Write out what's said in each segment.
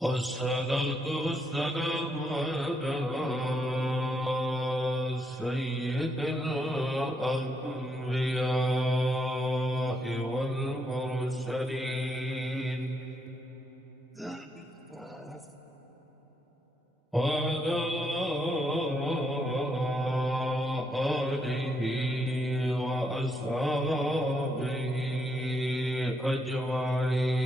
والصلاة والسلام على سيد الأنبياء والمرسلين وعلى آله وأصحابه أجمعين.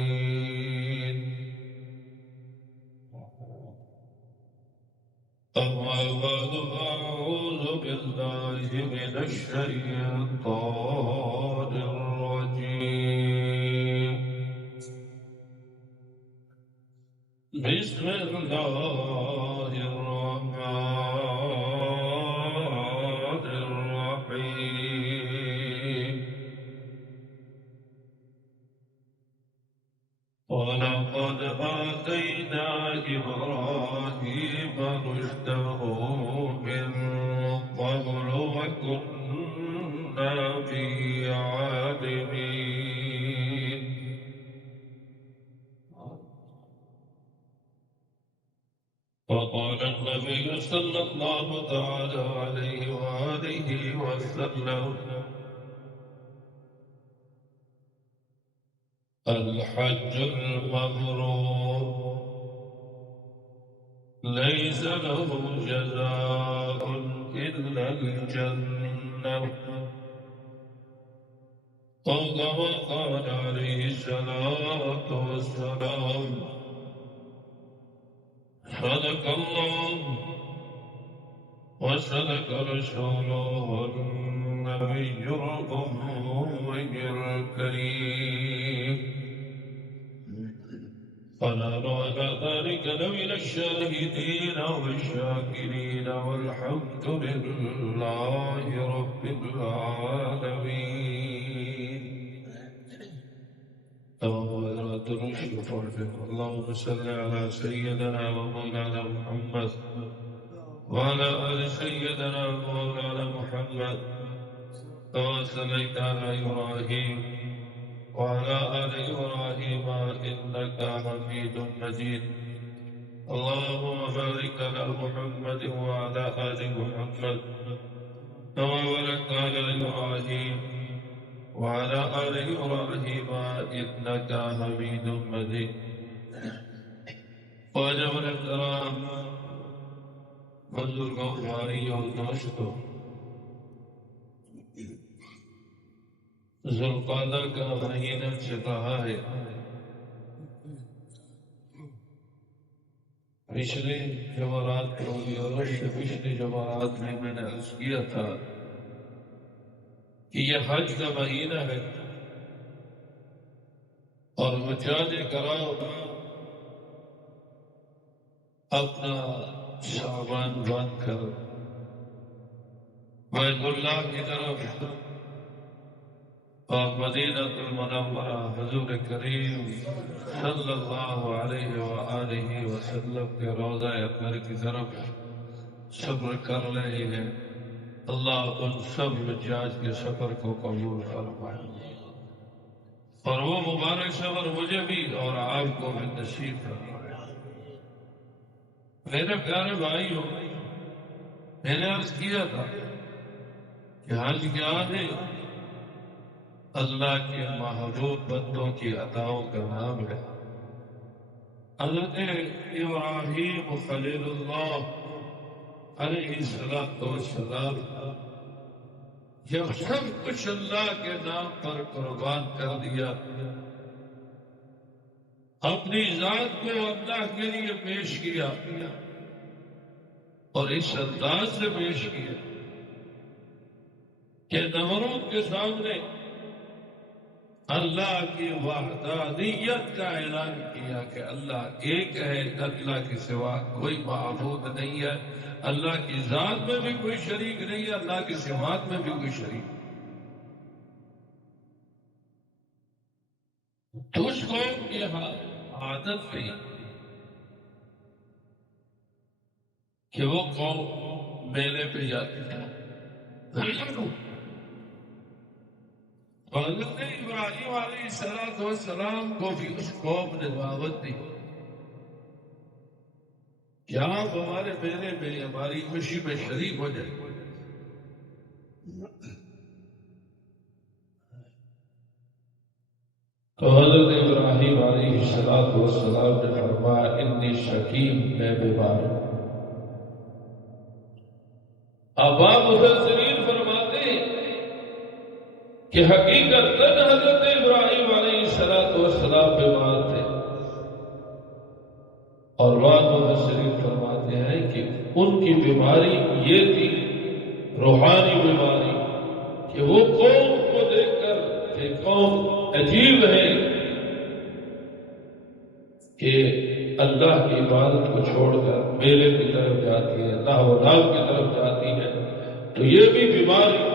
أما بعد فأعوذ بالله من الشيطان الرجيم. بسم الله الرحمن الرحيم. ولقد آتينا إبراهيم رشده من قبل وكنا به عالمين. وقال النبي صلى الله تعالى عليه وآله وسلم: الحج المبرور ليس له جزاء إلا الجنة. وكما قال عليه الصلاة والسلام: صدق الله وصدق رسوله النبي الأمي الكريم. فنحن على ذلك لمن الشاهدين والشاكرين والحمد لله رب العالمين. اللهم صل على سيدنا ومولانا محمد وعلى آل سيدنا ومولانا محمد كما صليت على إبراهيم وعلى آل إبراهيم إنك حميد مجيد. اللهم بارك على محمد وعلى آل محمد كما باركت على إبراهيم وعلى آل إبراهيم إنك حميد مجيد. واجب الاحترام بزرگوں بھائیوں دوستوں، ذوالقعدہ کا مہینہ چل رہا ہے. پچھلے جمعرات کو پچھلے جمعرات میں نے عرض کیا تھا کہ یہ حج کا مہینہ ہے اور مجاہدے کراؤ اپنا سامان بند کر بیت اللہ کی طرف اور مدینہ المنورہ حضور کریم صلی اللہ علیہ وآلہ وسلم کے روضہ اطہر کی طرف سفر کر رہے ہیں. اللہ ان سب حجاج کے سفر کو قبول فرمائے اور وہ مبارک سفر مجھے بھی اور آپ کو بھی نصیب فرمائے. میرے پیارے بھائیوں، میں نے عرض کیا تھا کہ حج کیا ہے؟ اللہ کے محبوب بندوں کی عطاؤں کا نام ہے. حضرت ابراہیم خلیل اللہ علیہ السلام جب سب کچھ اللہ کے نام پر قربان کر دیا، اپنی ذات کو اللہ کے لیے پیش کیا اور اس انداز سے پیش کیا کہ نمرود کے سامنے اللہ کی وحدانیت کا اعلان کیا کہ اللہ ایک ہے، اللہ کے سوا کوئی معبود نہیں ہے، اللہ کی ذات میں بھی کوئی شریک نہیں ہے، اللہ کی صفات میں بھی کوئی شریک نہیں. تو اس قوم کی عادت تھی کہ وہ قوم میلے پہ جاتی تھی حضرت ابراہیم علیہ السلام کو بھی اس قوم نے دعوت دی کہ آپ ہمارے میلے میں ہماری خوشی میں شریک ہو جائیں. تو حضرت ابراہیم علیہ السلام نے فرمایا انی شکیم، میں بیمار ہوں. اب آپ مفسرین فرماتے ہیں کہ حقیقت حضرت ابراہیم علیہ السلام بیمار تھے، اور بعض مفسرین فرماتے ہیں کہ ان کی بیماری یہ تھی، روحانی بیماری، کہ وہ قوم کو دیکھ کر کہ قوم عجیب ہے کہ اللہ کی عبادت کو چھوڑ کر میلے کی طرف جاتی ہے، اللہ و نام کی طرف جاتی ہے. تو یہ بھی بیماری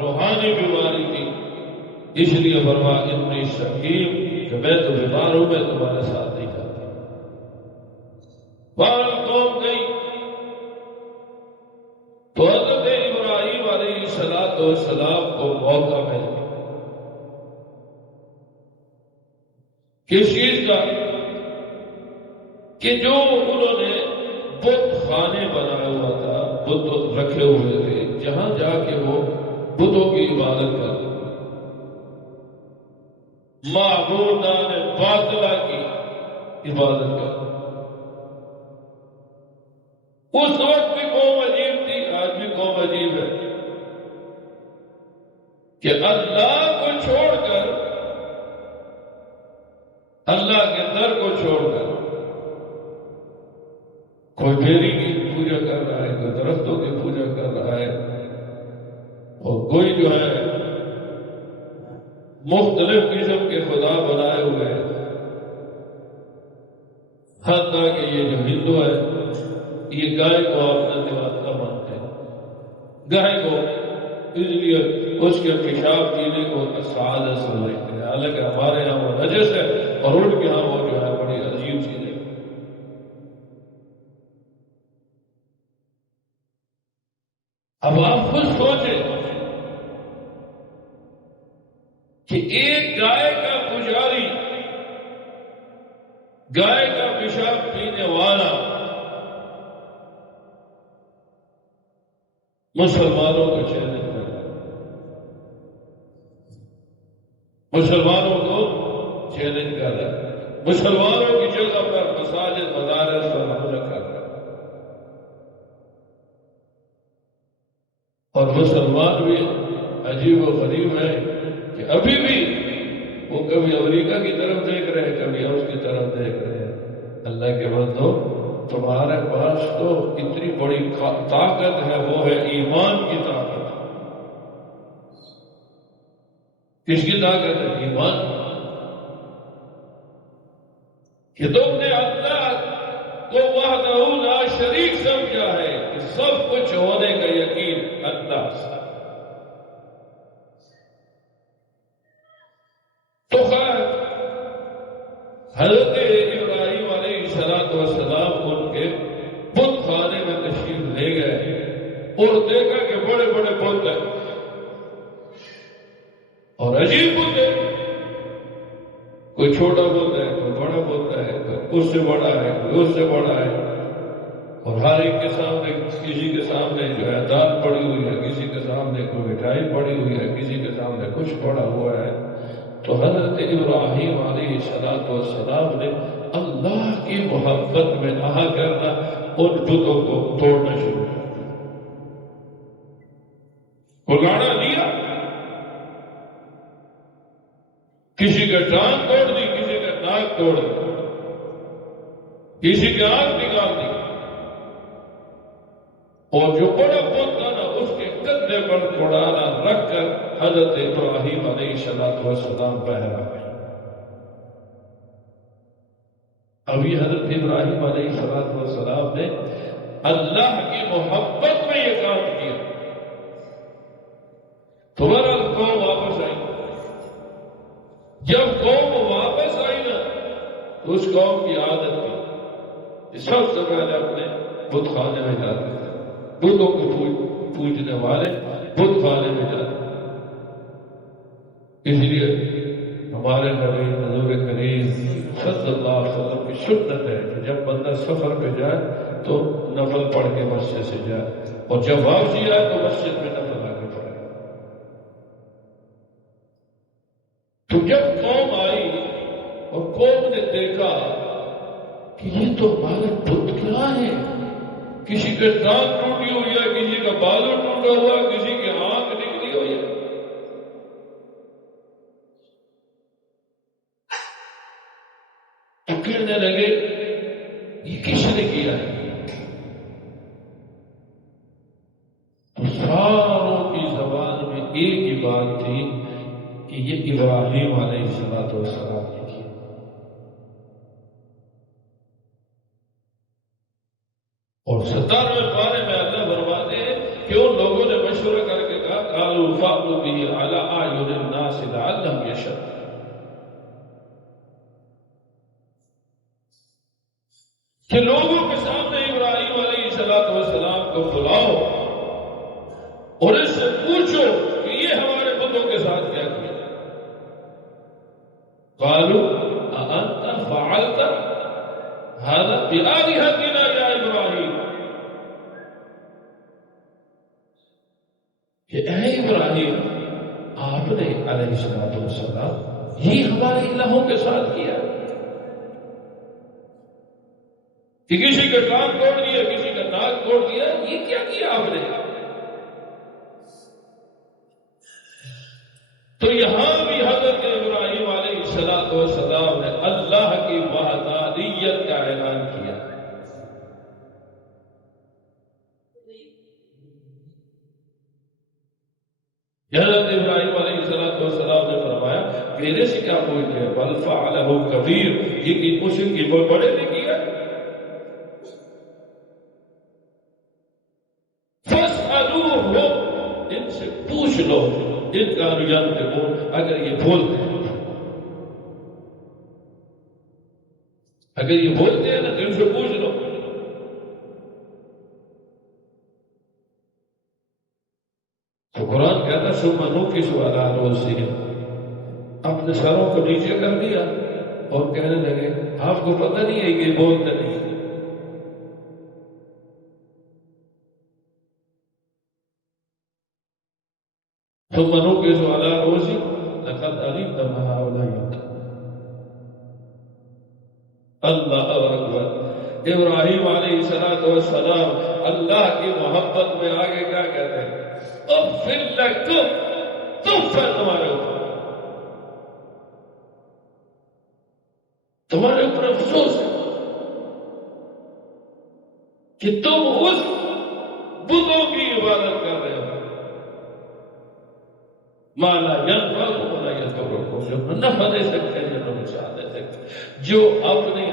روحانی بیماری تھی. اس لیے فرمایا اتنی شکیم کہ میں تو بیمار ہوں، میں تمہارے ساتھ نہیں جاتی. بہرحال قوم گئی تو حضرت ابراہیم علیہ السلام کو موقع مل گیا کس چیز کا؟ کہ جو انہوں نے بت خانے بنایا ہوا تھا، بت رکھے ہوئے تھے، جہاں جا کے وہ بتوں کی عبادت کرتے، معبودان باطلہ کی عبادت کرتے. اس وقت بھی قوم عجیب تھی، آج بھی قوم عجیب ہے کہ اللہ کو چھوڑ کر، اللہ کے در کو چھوڑ کر کوئی بھیری کی پوجا کر رہا ہے، کوئی درختوں کی پوجا کر رہا ہے، اور کوئی جو ہے مختلف قسم کے خدا بنائے ہوئے ہیں. حتیٰ کہ یہ جو ہندو ہے یہ گائے کو اپنا دیوتا مانتے ہیں. گائے کو اس لیے اس کے پیشاب پینے کو سعادت سمجھتے ہیں، حالانکہ ہمارے یہاں وہ نجس ہے اور ان کے یہاں وہ جو ہے بڑی عجیب چیز ہے. اب آپ خود سوچیں کہ ایک گائے کا پجاری، گائے کا پیشاب پینے والا مسلمانوں کو چیلنج کر رہا ہے، مسلمانوں کو چیلنج کر رہا ہے، مسلمانوں کی جگہ پر مساجد مدارس پر حملہ کر رہا ہے. اور مسلمان بھی عجیب و غریب ہے کہ ابھی بھی وہ کبھی امریکہ کی طرف دیکھ رہے ہیں، کبھی اس کی طرف دیکھ رہے ہیں. اللہ کے بندو، تمہارے پاس تو اتنی بڑی طاقت ہے، وہ ہے ایمان کی طاقت. کس کی طاقت ہے؟ ایمان. کہ تم نے اللہ کو وحدہ لا شریک سمجھا ہے کہ سب کچھ ہونے کا یقین اللہ سے. تو خیر حضرت ابراہیم علیہ السلام ان کے بت خانے میں تشریف لے گئے اور دیکھا کہ بڑے بڑے بت ہیں اور عجیب بت ہے. کوئی چھوٹا بت ہے، کوئی بڑا بت ہے، کوئی اس سے بڑا ہے، کوئی اس سے بڑا ہے، اور ہر ایک کے سامنے، کسی کے سامنے جو ہے دال پڑی ہوئی ہے، کسی کے سامنے کوئی مٹھائی پڑی ہوئی ہے، کسی کے سامنے کچھ پڑا ہوا ہے. تو حضرت ابراہیم علیہ السلام نے اللہ کی محبت میں آ کرنا ان بتوں کو توڑنا شروع کر دیا. اگاڑا لیا، کسی کا ٹانگ توڑ دی، کسی کا ناک توڑ دی، کسی کی آنکھ نکال دی، اور جو بڑا بت تھا نا اس کے کندھے پر قرآن رکھ کر حضرت ابراہیم علیہ السلام بہرا گئے. ابھی حضرت ابراہیم علیہ السلام نے اللہ کی محبت میں یہ کام کیا. تمہارا قوم واپس آئی. جب قوم واپس آئی نا تو اس قوم کی عادت تھی کہ سب سے پہلے اپنے بت خانے میں جاتے تھے. بتوں کو پوجنے والے بت خانے میں جاتے. اس ہمارے نبی حضور کریم صلی اللہ علیہ وسلم کی سنت ہے کہ جب بندہ سفر پہ جائے تو نفل پڑھ کے مسجد سے جائے، اور جب واپسی آئے تو مسجد میں نفل آ کے پڑھے۔ تو جب قوم آئی اور قوم نے دیکھا کہ یہ تو ہمارے بت کیا ہے، کسی کے ٹانگ ٹوٹی ہوئی ہے، کسی کا بازو ٹوٹا ہوا ہے، کسی کی آنکھ نکلی ہوئی ہے، تو کہنے لگے یہ کس نے کیا ہے؟ تو ساروں کی زبان میں ایک ہی بات تھی کہ یہ ابراہیم علیہ السلام نے کیا۔ اور 17ویں پارے میں اللہ فرماتے ہیں کہ ان لوگوں نے مشورہ کر کے کہا قالوا فأتوا به على أعين الناس لعلهم يشهدون، کہ لوگوں کے سامنے ابراہیم علیہ السلام کو بلاؤ اور اس سے پوچھو کہ یہ ہمارے بندوں کے ساتھ کیا کیا۔ قالوا أأنت فعلت هذا بآلهتنا يا ابراہیم، کہ اے ابراہیم آپ نے علیہ السلام یہ ہمارے الہوں کے ساتھ کیا کہ کسی کا کان توڑ دیا، کسی کا ناک توڑ دیا، یہ کیا کیا آپ نے؟ تو یہاں بھی حضرت ابراہیم علیہ السلام نے اللہ کی وحدانیت کا اعلان کیا۔ حضرت ابراہیم علیہ السلام نے فرمایا میرے سے کیا پوچھتے ہیں، بل فعلہ کبیر، یہ کچھ ان کی بڑے نے کیا، فاسألوہم، ان سے پوچھ لو، ان کا ینطقون، اگر یہ بولتے ہیں، اگر یہ بولتے ہیں نا تو ان سے پوچھ لو۔ تو قرآن کہتا ثم نکسوا علی رؤوسہم، اپنے سروں کو نیچے کر دیا اور کہنے لگے آپ کو پتہ نہیں ہے کہ بولتے نہیں۔ ثم نکسوا علی رؤوسہم لقد علمت ما هؤلاء ينطقون۔ اللہ اکبر۔ ابراہیم علیہ السلام اللہ کی محبت میں آگے کیا کہتے ہیں، اغفر لکم، تحفہ تمہارے اوپر، تمہارے اوپر افسوس ہے کہ تم اس بتوں کی عبادت کر رہے ہو، ما لا ينفعكم ولا يضركم، جو نفع دے سکتے ہیں جو نقصان دے سکتے، جو اپنے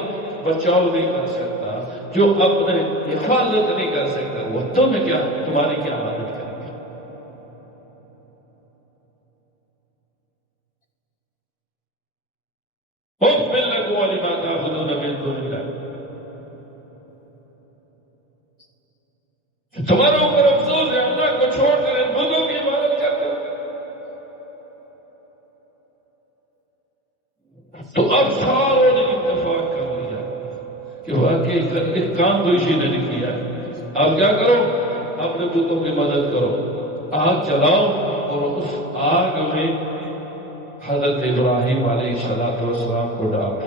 بچاؤ نہیں کر سکتا، جو اپنے حفاظت نہیں کر سکتا، وہ تمہیں کیا، تمہاری کیا مدد کرے گا۔ اغفر لكم ولما تعبدون من دون الله، تمہارے اوپر افسوس ہے اللہ کو چھوڑ کر ان بتوں کی عبادت کرتے ہو۔ تو اب ساروں نے اتفاق کر لیا کہ واقعی ایک کام تو اسی نے نہیں کیا ہے، اب کیا کرو، اپنے بتوں کی مدد کرو، آگ چلاؤ اور اس آگ میں حضرت ابراہیم علیہ السلام کو ڈالو۔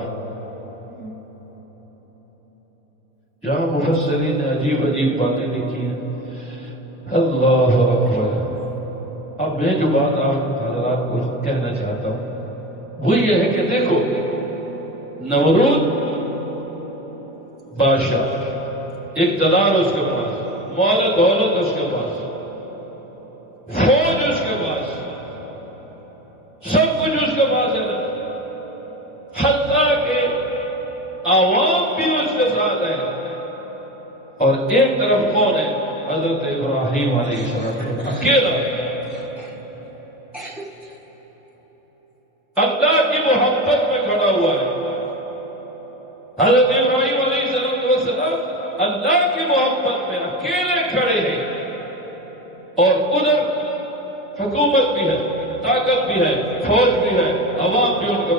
جہاں مفسرین نے عجیب عجیب باتیں لکھی ہیں، اللہ اکبر۔ اب میں جو بات آپ حضرات کو کہنا چاہتا ہوں وہ یہ ہے کہ دیکھو، نمرود بادشاہ، اقتدار اس کے پاس، مال دولت اس کے پاس، فوج اس کے پاس، سب کچھ اس کے پاس ہے نا، حتیٰ کہ عوام بھی اس کے ساتھ ہے، اور ایک طرف کون ہے، حضرت ابراہیم علیہ السلام اکیلا اللہ کی محبت میں کھڑا ہوا ہے۔ حضرت ابراہیم علیہ السلام اللہ کی محبت میں اکیلے کھڑے ہیں، اور ادھر حکومت بھی ہے، طاقت بھی ہے، فوج بھی ہے، عوام بھی ان کا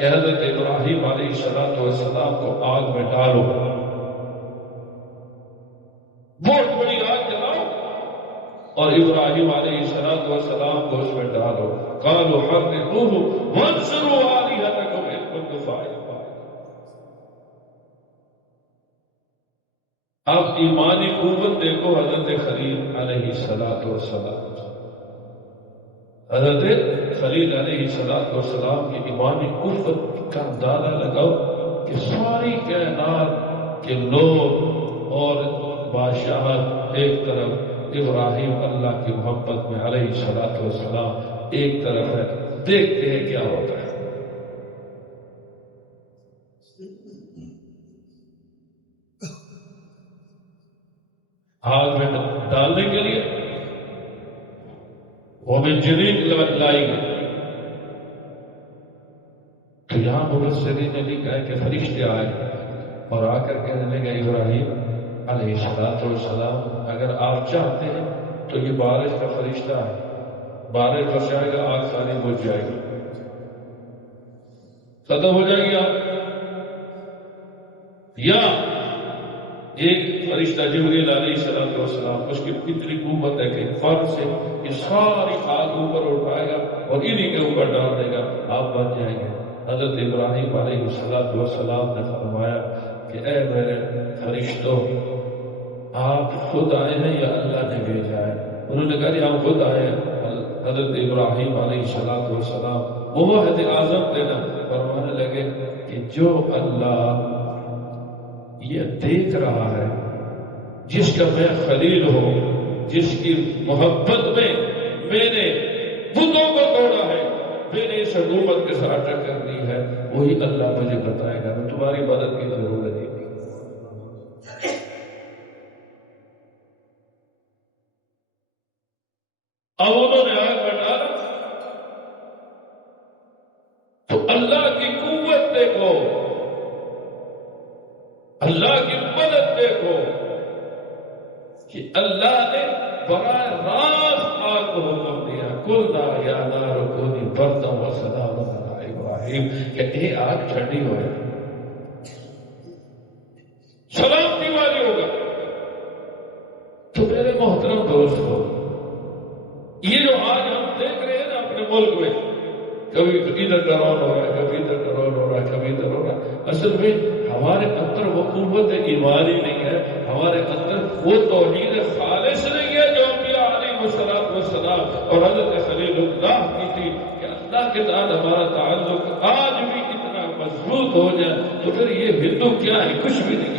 کہ حضرت ابراہیم علیہ السلام کو آگ میں ڈالو، بہت بڑی آگ جلاؤ اور ابراہیم علیہ السلام کو اس میں ڈالو. قالوا حرقوه وانصروا آلهتكم ان كنتم فاعلين. اب ایمانی قوت دیکھو حضرت خلیل علیہ السلام. حضرت خلیل علیہ السلام کی ایمانی قوت کا اندازہ لگاؤ کہ ساری کائنات کے لوگ اور بادشاہت ایک طرف، ابراہیم اللہ کی محبت میں علیہ السلام ایک طرف ہے. دیکھتے ہیں کیا ہوتا ہے. آگ میں ڈالنے کے لیے وہ میں جنین لائی گئی. تو یہاں مبصرین نے لکھا ہے کہ فرشتے آئے اور آ کر کہنے لگے ابراہیم علیہ السلام اگر آپ چاہتے ہیں تو یہ بارش کا فرشتہ ہے، بارش برسائے گا، آگ ساری بجھ جائے گی، ختم ہو جائے گی آگ. یا ایک فرشتہ جبریل علیہ السلام، اس کی اتنی قوت ہے کہ فرق سے یہ ساری آگ اوپر اٹھائے گا اور انہی کے اوپر ڈال دے گا، آپ بچ جائیں گے. حضرت ابراہیم علیہ السلام نے فرمایا کہ اے میرے فرشتوں، آپ خود آئے ہیں یا اللہ نے بھیجا ہے؟ انہوں نے کہا ہم خود آئے ہیں. حضرت ابراہیم علیہ السلام وہ وحد اعظم دینا فرمانے لگے کہ جو اللہ یہ دیکھ رہا ہے، جس کا میں خلیل ہوں، جس کی محبت میں میں نے بتوں کو توڑا ہے، میں نے اس حکومت کے ساتھ ٹکر دی ہے، وہی اللہ مجھے بتائے گا. تمہاری مدد کی ضرورت ہی نہیں. اب انہوں نے آگ میں ڈالا تو اللہ کی قوت دیکھو، اللہ کی مدد دیکھو کہ اللہ نے براہ راست آگ کو حکم دیا، قلنا یا نار کونی بردا وسلاما علی ابراہیم، کہ اے آگ ٹھنڈی ہو جائے، سلامتی والی ہوگا. تو میرے محترم دوستو، یہ جو آج ہم دیکھ رہے ہیں نا اپنے ملک میں، کبھی ادھر ڈرون ہو رہا ہے، کبھی ادھر ڈرون ہو رہا ہے، کبھی ادھر ہو رہا ہے، اصل میں ہمارے اندر وہ قوت ایمانی نہیں ہے، ہمارے اندر وہ توحید خالص نہیں ہے جو انبیاء علیہ السلام اور حضرت خلیل اللہ کی تھی کہ اللہ کے ساتھ ہمارا تعلق آج بھی اتنا مضبوط ہو جائے. تو پھر یہ ہندو کیا ہے؟ کچھ بھی نہیں،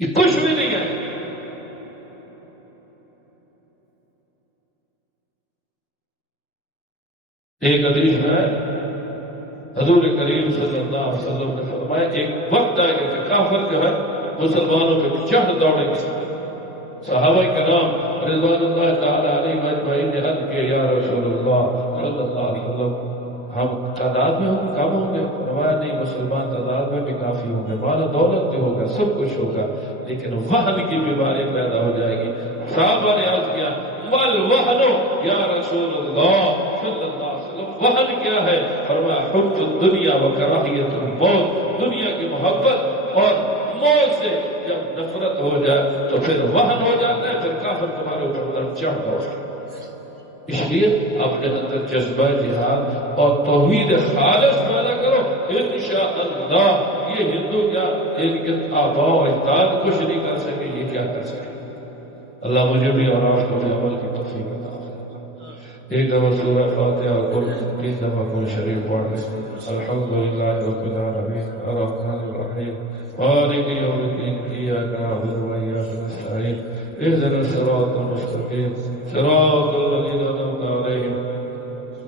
یہ کچھ بھی نہیں ہے. ایک حدیث ہے حضور کریم صلی اللہ علیہ وسلم نے فرمایا ایک وقت آئے گا کہ کافر جو ہے مسلمانوں کے چڑھ دوڑیں گے. صحابہ کرام رضوان اللہ تعالی علیہ اجمعین نے عرض کیا یا رسول اللہ صلی اللہ علیہ وسلم، ہم تعداد میں کم ہوں گے؟ فرمایا نہیں، مسلمان تعداد میں بھی کافی ہوں گے، مال دولت بھی ہوگا، سب کچھ ہوگا، لیکن وہن کی بیماری پیدا ہو جائے گی. صحابہ نے عرض کیا والوہن یا رسول اللہ صلی اللہ علیہ وسلم، وہن کیا ہے؟ فرمایا حب الدنیا و کراہیت الموت، دنیا کی محبت اور موت سے جب نفرت ہو جائے تو پھر وہن ہو جاتا ہے، پھر کافر تمہارے اوپر چڑھ دوڑتا ہے. اس لیے اپنے اندر جذبہ جہاد اور توحید خالص پیدا کرو، انشاءاللہ یہ ہندو کیا ان کے آباء و اجداد کچھ نہیں کر سکے، یہ کیا کر سکے. اللہ مجھے بھی اور آپ کو بھی عمل کی توفیق عطا فرمائے. ایک دفعہ سورہ فاتحہ کو 3 دفعہ کل شریف پڑھ لیں. الحمدللہ رب العالمین الرحمن الرحیم مالک یوم الدین ایاک نعبد و ایاک نستعین اهدنا الصراط المستقیم صراط الذین انعمت علیہم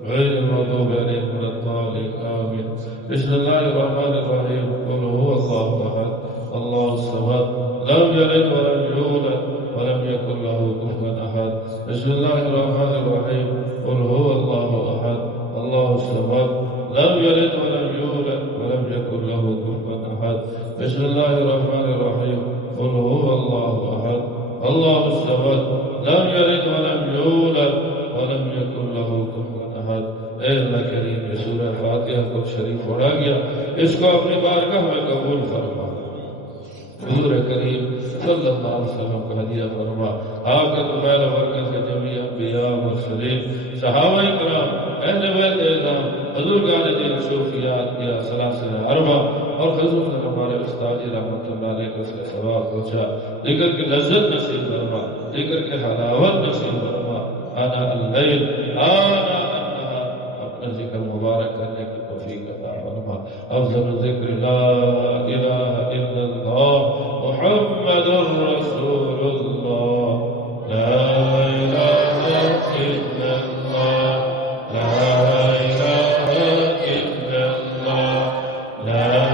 غیر المغضوب علیہم ولا الضالین آمین. بسم اللہ الرحمن الرحیم قل هو اللہ احد اللہ الصمد لم یلد ولم یولد ولم يكن له كفوا احد. بسم الله الرحمن الرحيم قل هو الله احد الله الصمد لم يلد ولم يولد ولم يكن له كفوا احد. بسم الله الرحمن الرحيم قل هو الله احد الله الصمد لم يلد ولم يولد ولم يكن له كفوا احد. اے اللہ علیہ وسلم کا ہدیہ فرما آقا تو میل برکت سے جمعی انبیاء مرسلین صحابہ کرام اہل بیت اعظام بزرگان دین صوفیات یا سلاسل اربع اور خصوصاً ہمارے استاد رحمۃ اللہ علیہ کا سے ثواب پہنچا ذکر کی لذت نصیب فرما ذکر کی حلاوت نصیب فرما آنا اللیل آنا النہار اپنا ذکر مبارک کرنے کی توفیق عطا فرما افضل ذکر لا الہ الا اللہ محمد رسول اللہ لا الہ الا اللہ لا الہ الا اللہ لا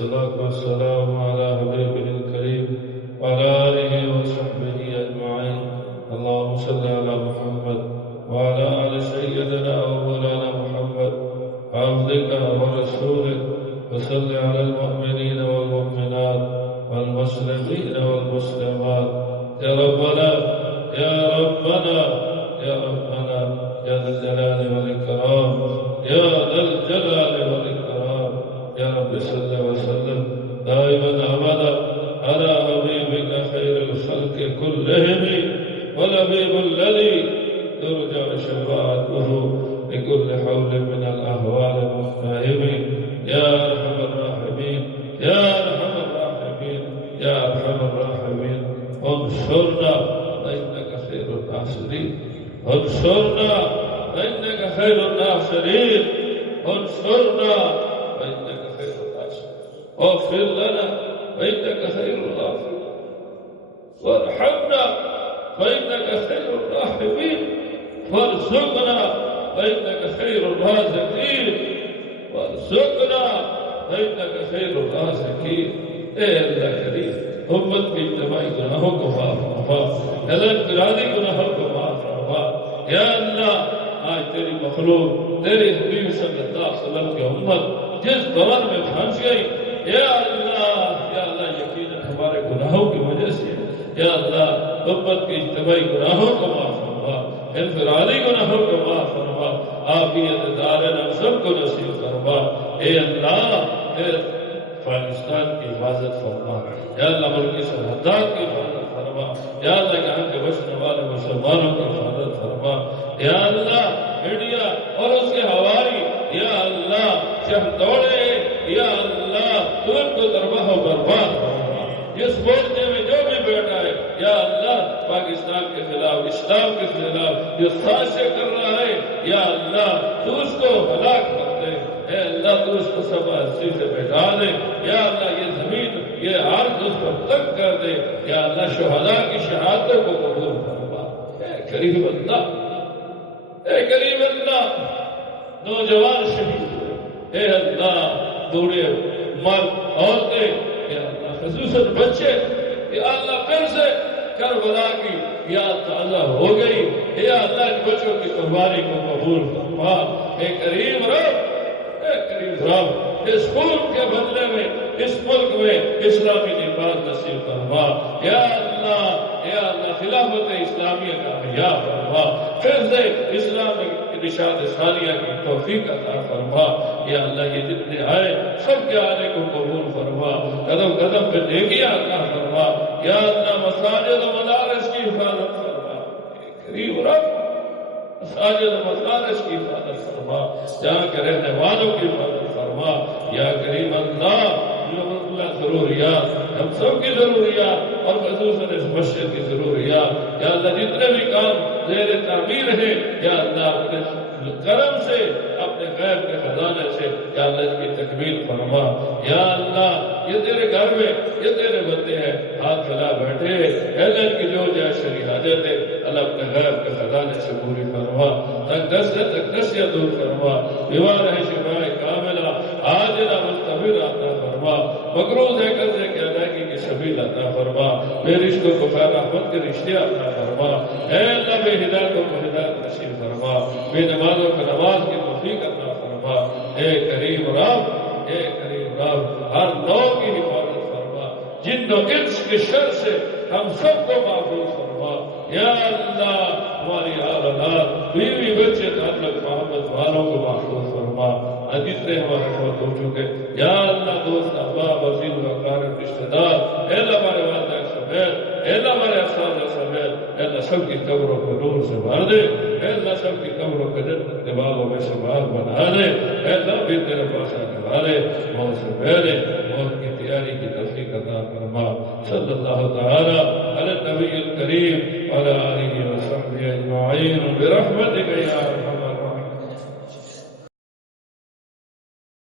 والصلاة والسلام على حبيبه الكريم وعلى آله وصحبه أجمعين. اللهم صل على محمد وعلى آل سيدنا ومولانا محمد عبدك ورسولك، وصل على المؤمنين والمؤمنات والمسلمين والمسلمات. يا ربنا يا ربنا يا ربنا يا ذا الجلال والإكرام، يا ذا الجلال والإكرام. يا رب صل وسلم دائما أبدا على حبيبك خير الخلق كلهم، والحبيب الذي ترجى شفاعته بكل حول من الأهوال المفتهم. يا أرحم الراحمين يا أرحم الراحمين يا أرحم الراحمين، انصرنا فإنك خير الناصرين، انصرنا فإنك خير الناصرين، انصرنا فإنك خير الناصرين، واغفر لنا فإنك خير الغافرين، وارحمنا فإنك خير الراحمين، وارزقنا فإنك خير الرازقين، وارزقنا فإنك خير الرازقين. اے اللہ کریم، امت کی اجتماعی گناہوں کو معاف فرما، اللہ انفرادی گناہوں کو معاف فرما. یا اللہ، آج تیری مخلوق تیری حبیب صلی اللہ علیہ وسلم کی امت جس دور میں پھنس گئی، یا اللہ یقیناً ہمارے گناہوں کی وجہ سے، یا اللہ امت کی اجتماعی گناہوں کو معاف فرما، انفرادی گناہوں کو معاف فرما، عافیت دارین ہم سب کو نصیب فرما. اے اللہ، افغانستان کی حفاظت فرما، یا اللہ ملک کی سرحدات کی حفاظت فرما، یا اللہ یہاں کے بچنے والے مسلمانوں کی حفاظت فرما. یا اللہ میڈیا اور اس کے حواری، یا اللہ جب دوڑے، یا اللہ تو ان کو دربہ و برباد فرما. جس مورچے میں جو بھی بیٹھا ہے، یا اللہ پاکستان کے خلاف، اسلام کے خلاف جو سازشیں کر رہا ہے، یا اللہ تو اس کو ہلاک کر دے. اے اللہ تو اس کو سب عرصی سے بیٹھا دے. یا اللہ یہ زمین، یہ عرض اس پر تنگ کر دے. یا اللہ شہداء کی شہادتوں کو قبول فرما. اے کریم اللہ، اے کریم اللہ، نوجوان شہید، اے اللہ بوڑھے مرد عورتیں، یا اللہ خصوصاً بچے، یا اللہ پھر سے کربلا کی یاد تازہ ہو گئی. یا اللہ ان بچوں کی قربانی کو قبول فرما. اے کریم رب، اے کریم رب، اس خون کے بدلے میں اس ملک میں اسلامی نفاذ نصیب فرما. یا اللہ خلافت اسلامیہ کا احیاء فرما. پھر سے اسلامی نشاط ثانیہ کی توفیق عطا فرما. یا اللہ یہ جتنے آئے سب کے آنے کو قبول فرما. قدم قدم پہ نیکیاں عطا فرما. یا اللہ مساجد و مدارس کی حفاظت فرما. کریم رب، مساجد و مدارس کی حفاظت فرما. جہاں کے رہنے والوں کی حفاظت فرما. یا کریم اللہ، ضروریات ہم سب کی ضروریات اور خصوصاً اس مسجد کی ضروریات، یا اللہ جتنے بھی کام زیر تعمیر ہیں، یا اللہ اپنے کرم سے، اپنے غیب کے خزانے سے، یا اللہ اس کی تکمیل فرما. یا اللہ یہ تیرے گھر میں یہ تیرے بندے ہیں، ہاتھ پھیلا بیٹھے، اللہ ان کی جو جائے شریع حاجت ہے اللہ اپنے غیب کے خزانے سے پوری فرما. تکدسیہ دور فرما. بیمار ہے شفاء کاملہ عاجلہ مستمرہ عطا فرما. مقروض ہے قرضے کی ادائیگی کی سبیل عطا فرما. بے رشتوں کو خیر رحمت کے رشتے عطا فرما. اے اللہ بے ہدایتوں کو ہدایت نصیب فرما. بے نمازوں کو نماز کی توفیق عطا فرما. اے کریم رب، اے کریم رب، ہر نوع کی حفاظت فرما. جن و انس کے شر سے ہم سب کو محفوظ فرما. یا اللہ ہماری اولاد، بیوی بچے، تعلق محبت والوں کو محفوظ فرما. جتنے ہمارے فوت ہو چکے، یا اللہ دوست احباب عزیز و اقارب رشتہ دار، اے اللہ ہمارے والدین سمیت، اے اللہ ہمارے اساتذہ سمیت، اے اللہ سب کی قبروں کو نور سے بھر دے. اے اللہ سب کی قبروں کو جنت کے باغوں میں سے باغ بنا دے. اے اللہ بھی تیرے پاس آنے والے موت سے پہلے موت کی تیاری کی توفیق عطا فرما. صلی اللہ تعالی علی النبی الکریم وعلی آلہ وصحبہ اجمعین برحمتک یا ارحم